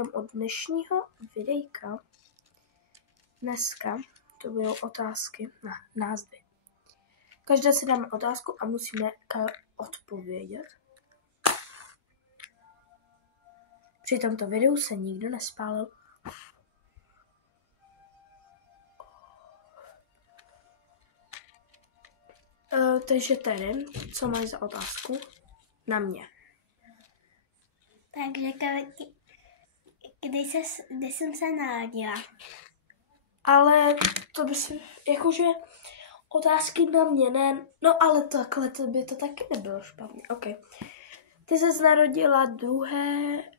Od dnešního videjka. Dneska to budou otázky na názvy. Každá si dáme otázku a musíme odpovědět. Při tomto videu se nikdo nespálil. Takže tedy, co máš za otázku? Na mě. Takže kdy jsem se narodila? Ale to by si, jakože otázky na mě, ne? No ale takhle to by to taky nebylo špatně. OK. Ty se narodila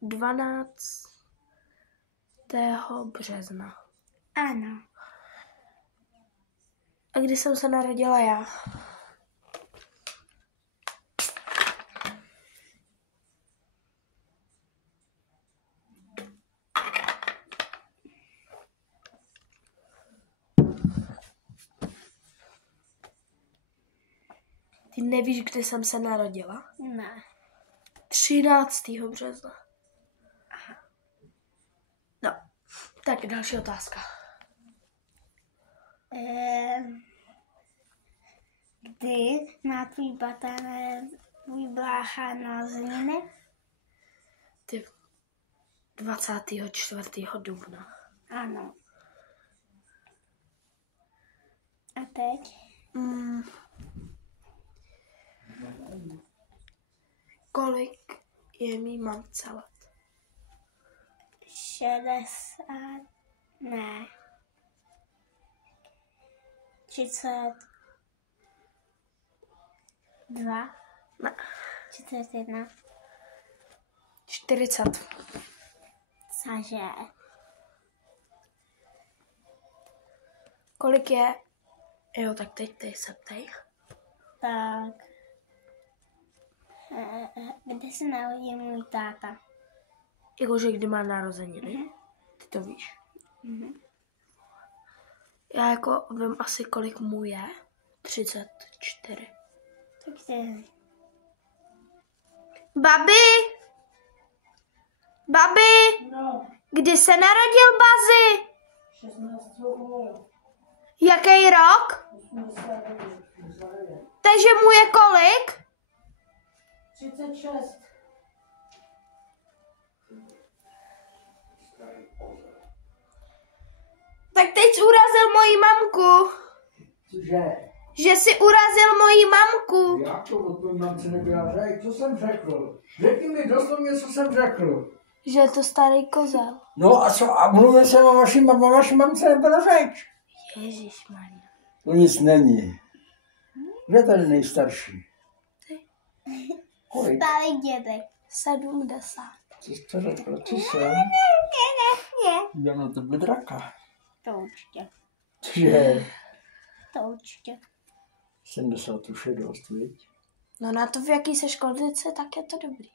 12. března. Ano. A kdy jsem se narodila já? Ty nevíš, kdy jsem se narodila? Ne. 13. března. No, tak další otázka. Kdy má tvůj brácha narozeniny? Ty 24. dubna. Ano. A teď? Kolik je mý mamce let? 60, ne. 32? Ne. 41? 40. Cože? Kolik je? Jo, tak teď ty se ptej. Tak. Kdy se narodil můj táta? Jakože kdy má narozeniny? Ty to víš. Já jako vím asi, kolik mu je. 34. Tak ty. Babi! No, Kdy se narodil Bazi? 16. února, Jaký rok? 89. Takže mu je kolik? 36. Tak teď jsi urazil moji mamku. Cože? Že jsi urazil moji mamku. Jak to od tvůj mamce nebyla řek? Co jsem řekl? Řekni mi doslovně, co jsem řekl. Že je to starý kozel. No a co? A mluvil jsem o vaší mamce nebyla řeč. Ježišmarja. To nic není. Kdo je tady nejstarší? Kolik? Starý dědek. 70. Co jsi to řekl? Co jsem? Já na tebe draka. To určitě. Cože? To určitě. 70 už je dost, viď? No na to, v jaký se školce, tak je to dobrý.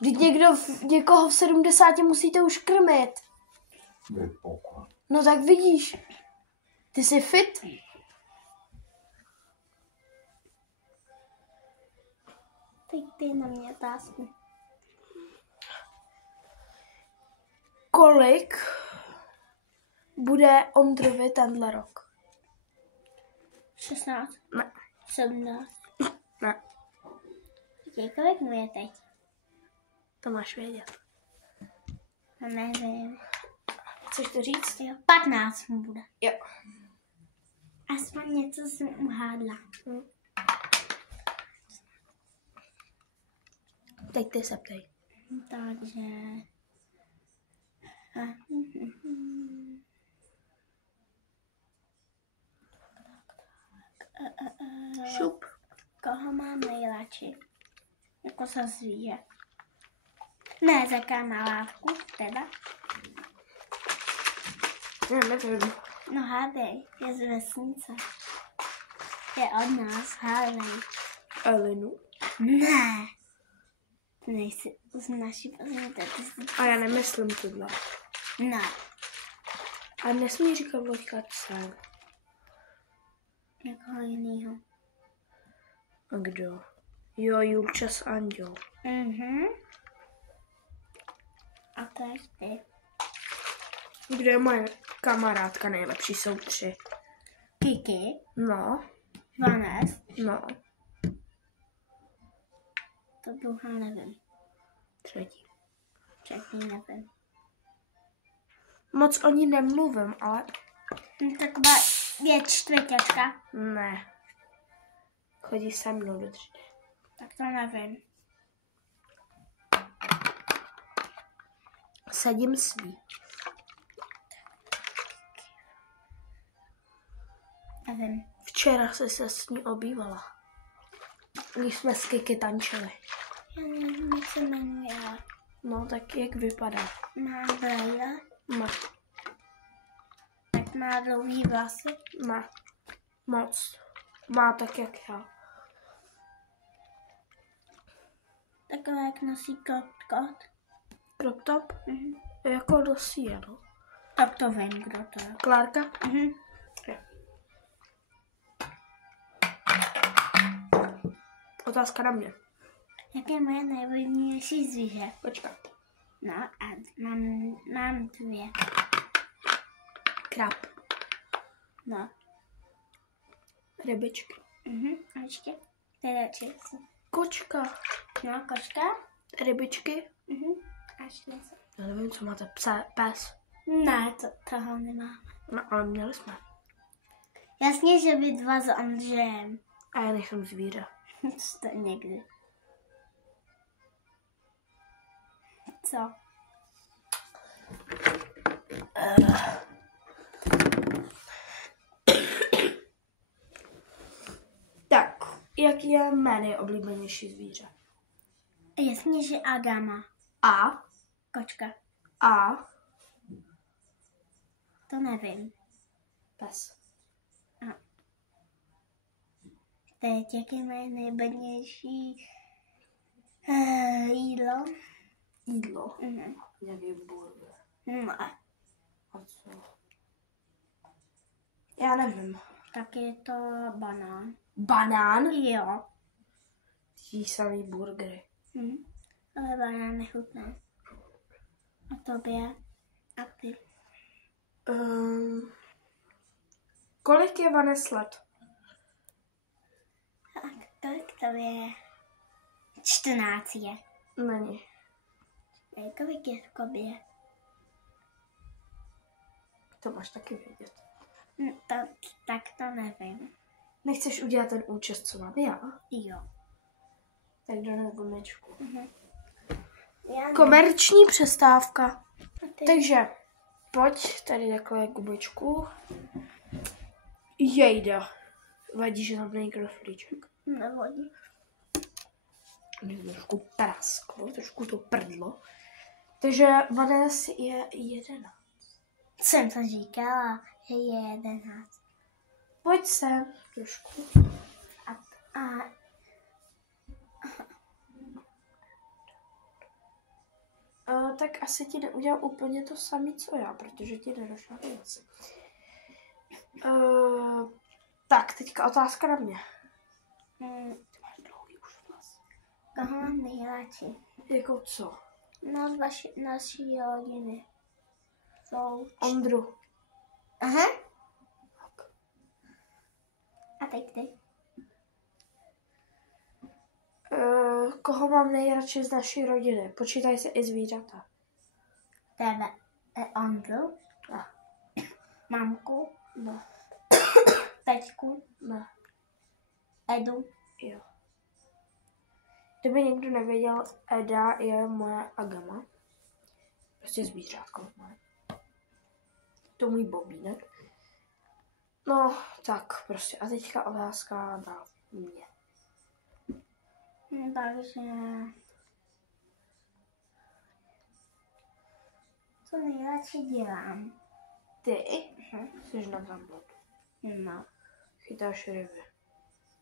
Když někoho v 70 musíte už krmit. Vypokoj. No tak vidíš. Ty jsi fit. Teď ty na mě otázku. Kolik bude Ondrovi tenhle rok? 16? Ne. 17? Ne. Kolik mu je teď? To máš vědět. No nevím. Chceš to říct? Jo, 15 mu bude. Jo. Aspoň něco jsem uhádla. Teď ty se ptej. Takže... Šup. Koho mám nejradši? Jako za zvíře. Ne, za kamarádku, teda. Já nevím. No hádej, je z vesnice. Je od nás, hádej. Elinu. Ne. Ty nejsi z naší vesnice, ty jsi... A já nemyslím tohle. Ne. A nesmí říkat Vojkačce. Někoho jinýho. A kdo? Jo, Julčas Anděl. Mhm. A teď ty. Kdo je moje kamarádka nejlepší? Jsou 3. Kiki, No, Vanes, no, to druhá nevím. 3. Třetí nevím. Moc o ní nemluvím, ale Taková je čtvrťačka. ne. Chodí se mnou do třídy. Tak to nevím. Sedím svý. Nevím. Včera se s ní obývala. Když jsme s Kiki tančili. Já nevím, jak se jmenuje. No, tak jak vypadá? Má brýle, Má, tak má dlouhý vlasy. má. Moc. Má tak jak já. Takové, jak nosí kot. Crop top? Mhm. Jako nosí, ano. Tak to vím, kdo to je. Klárka? Mhm. Otázka na mě. Jaké je moje nejoblíbenější zvíře? Počkat. No a mám 2. Krab. No. Rybičky. A ještě? Které číslo? Kočka. No, kočka. Rybičky. A ještě něco. Já nevím, co máte. Pes. Ne, toho nemáme. No, ale měli jsme. Jasně, že vy 2 s Andřejem. A já nejsem zvíře. To někdy. Co? Tak, jaký je mé nejoblíbenější zvíře? Jasně, že Agama. A. Kočka. A. To nevím. Pes. Teď, jaké je moje nejblíbenější jídlo? Jídlo. Mhm. Nějaký burger. No, A co? Já nevím. tak je to banán. Banán? Jo. Tí samý burgery. Ale banán nechutná. A tobě? A ty? Kolik je Vanes let? A kolik tobě? 14 je. Není. A kolik je tobě? To máš taky vědět. Tak to nevím. Nechceš udělat ten účest, co mám já? Jo. Tak dones gumečku. Já nevím. Komerční přestávka. Ty- Takže pojď tady takhle gumičku. Jejda. Vadí, že tam není knoflíček. Nevodí. Mě trošku prasklo, trošku to prdlo. Takže Vanes je 11. Jsem to říkala, že je 11. Pojď sem trošku. A Tak asi ti neudělám úplně to samé, co já, protože ti nedošla věci. Tak, teďka otázka na mě. Ty máš dlouhý už vlas. koho mám nejradši? Jako co? No, naší rodiny. Jsou... Ondru. Aha. A teď ty? Koho mám nejradši z naší rodiny? Počítají se i zvířata. Tebe. Ondru. Ne. Mamku. Ne. Teďku. Ne. Edu. Jo. Kdyby někdo nevěděl, Eda je moje Agama. Prostě zvířátko. To můj bobínek. No, tak prostě. A teďka otázka na mě. Takže... Co nejradši dělám? Ty jsi na brambotu. No. Chytáš ryby.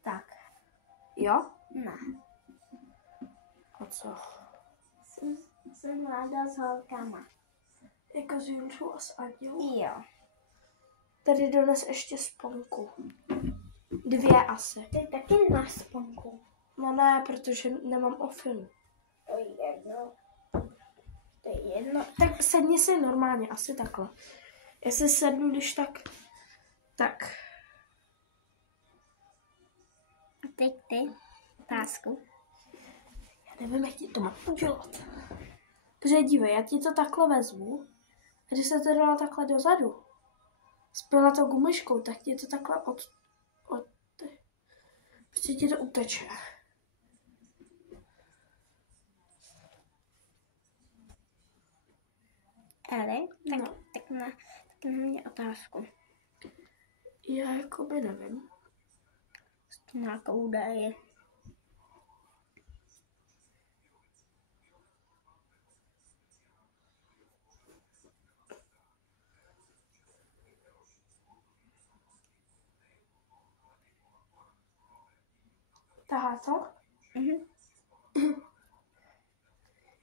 Tak. Jo? Ne. A co? Jsem ráda s holkama. Jako s Junčou a s Aďou? Jo. Tady dones ještě sponku. 2 asi. Ty taky nemáš sponku. No ne, protože nemám ofinu. To je jedno. To je jedno. Tak sedni si normálně, asi takhle. Já si sednu, když tak. Tak. A teď ty. Otázku. Já nevím, jak ti to mám udělat. Protože dívej, já ti to takhle vezmu. A když se to dala takhle dozadu, spěla to gumičkou, tak ti to takhle prostě ti to uteče. Ale, tak, No. tak na mě otázku. Já jakoby nevím. Nějakou údaje. Tahá to? Mhm.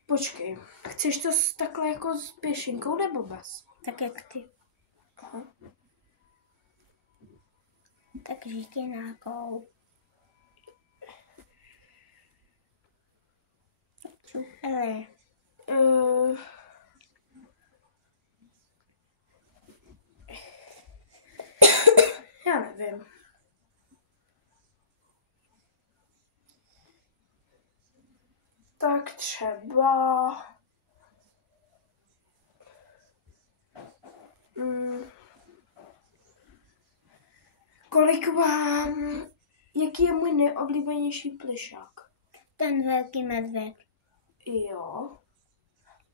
Počkej, chceš to takhle jako s pěšinkou nebo bez? Tak jak ty. Aha. Tak říkej nějakou. Ale. Já nevím. Tak třeba... Kolik vám... Jaký je můj nejoblíbenější plišák? Ten velký medvěd. Jo.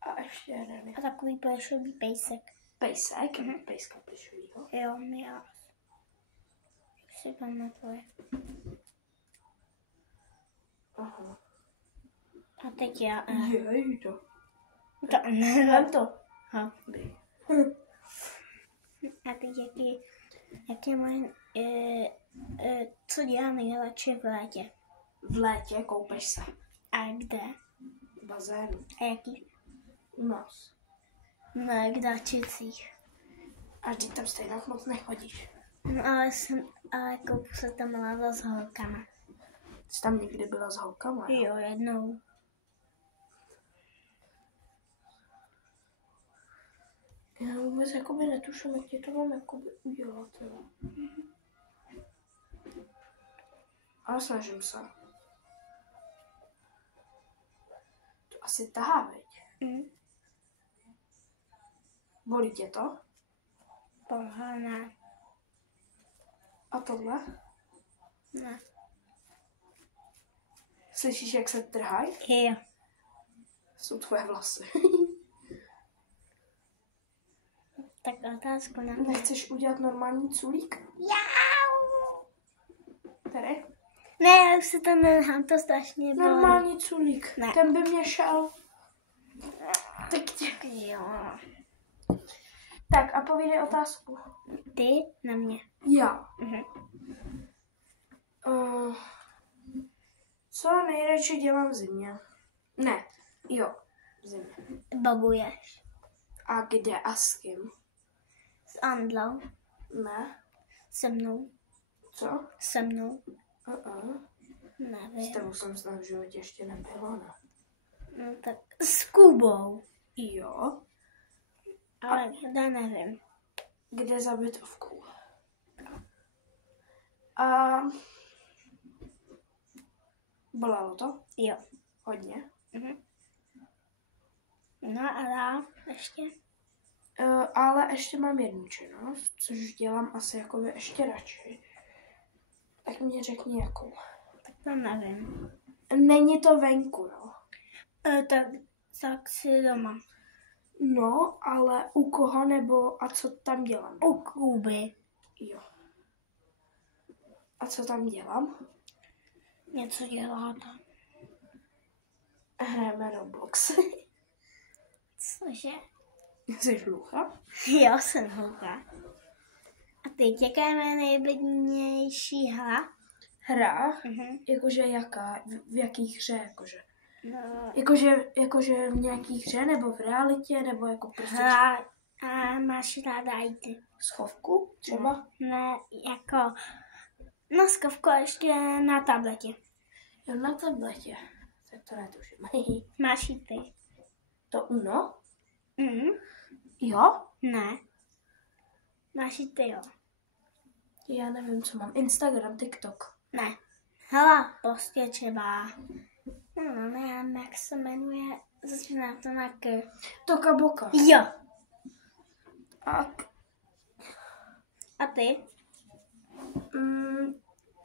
A ještě jeden. A takový plešový pejsek. Pejsek? Pejska plišovýho. Jo, já. Jak si pamatuje. Aha. A teď já. Jej to. To ne. Vem to. Ha. A teď jaký moje, co dělá nejradši v létě? V létě koupeš se. A kde? V bazénu. A jaký? U nás. No, jak dáčicích. A vždyť tam stejně moc nechodíš. No, ale koupu se tam láza s holkama. Jsi tam někdy byla s holkama? Jo, jednou. Já vůbec jakoby netuším, jak ti to mám jakoby udělat, jo. Ale snažím se. To asi tahá, veď? Bolí tě to? Pohana. A tohle? Ne. Slyšíš, jak se trhají? Jo. Jsou tvoje vlasy. Tak otázku na mě. Nechceš udělat normální culík? Jau! Tady? Ne, já už si to nenechám, to strašně bolí. Normální culík. Ne. Ten by mě šel. Tak tě. Jo. Tak a povídej otázku. Ty na mě. Já. Co nejradši dělám v zimě? Ne, jo, v zimě. Babuješ. A kde a s kým? S Andlou. Ne, Se mnou. co? Se mnou. S Nevím. tebou jsem snad v životě ještě nebyla, ne? No tak s Kubou. Jo. Ale kde nevím. Kde za bytovkou? A bolelo to? Jo. Hodně. No a dál ještě. Ale ještě mám jednu činnost, což dělám asi jakoby ještě radši. Tak mě řekni jakou. Tak to nevím. Není to venku, no. Tak si doma. No, ale u koho nebo a co tam dělám? U Kuby. Jo. A co tam dělám? Něco děláte. Hrajeme Roblox. Cože? Jsi hlucha? Jo, jsem hluchá. A teď jaká je moje nejblíbenější hra? Hra? Jakože jaká? V jakých hře? Jakože? No, Jakože v nějaký hře nebo v realitě nebo jako prostě hra a máš ráda i ty. schovku třeba? Ne, jako na skovku a ještě na tabletě. Jo, na tabletě. Tak to netuším. Máš i ty. To Uno? Mm. Jo? Ne. Máš i ty, jo. Já nevím, co mám. Instagram, TikTok. Ne. Hele, prostě třeba. No, nevím, jak se jmenuje. Zase na to na K. Toka Boka. Jo. A A ty?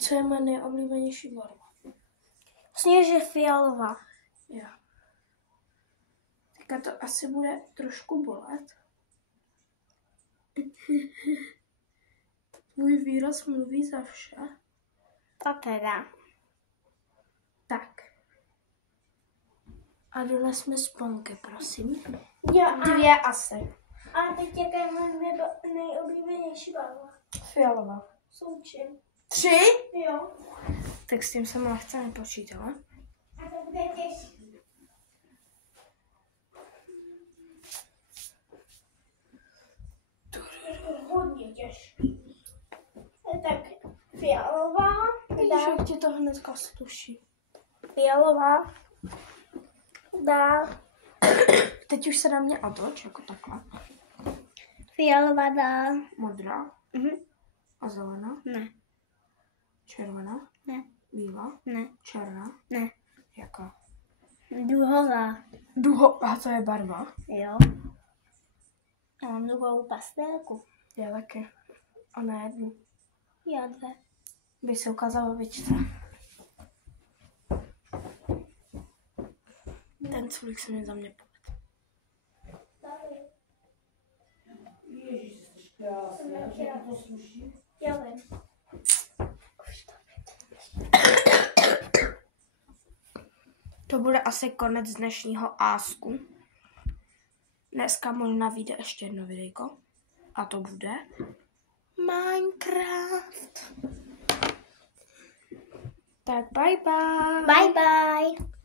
co je moje nejoblíbenější barva? Sněže fialová. Jo. Teďka to asi bude trošku bolet. Tvůj výraz mluví za vše. To teda. Tak. A dones mi sponky, prosím. Jo, 2 asi. a teď jaká je moje nejoblíbenější barva? Fialová. Součin. 3? Jo. Tak s tím jsem lehce nepočítala. A to bude těžký. Hodně těžký. Tak fialová. Vidíš, jak ti to hnedka sluší. Fialová. Dál. Teď už se na mě otoč, jako takhle. Fialová dál. Modrá Mhm. a zelená. Ne. Červená. Ne. Bílá. Ne. Černá. Ne. Jaká? Duhová. A to je barva. Jo. Já mám duhovou pastelku. Já taky. A na jednu. Já 2. By se ukázala většice. Ten culik se mi za mě povedl. Ježiš, krásně, jak ti to sluší? Já vím. To bude asi konec dnešního ásku. Dneska možná vyjde ještě jedno videjko. A to bude Minecraft. Tak bye bye. Bye bye.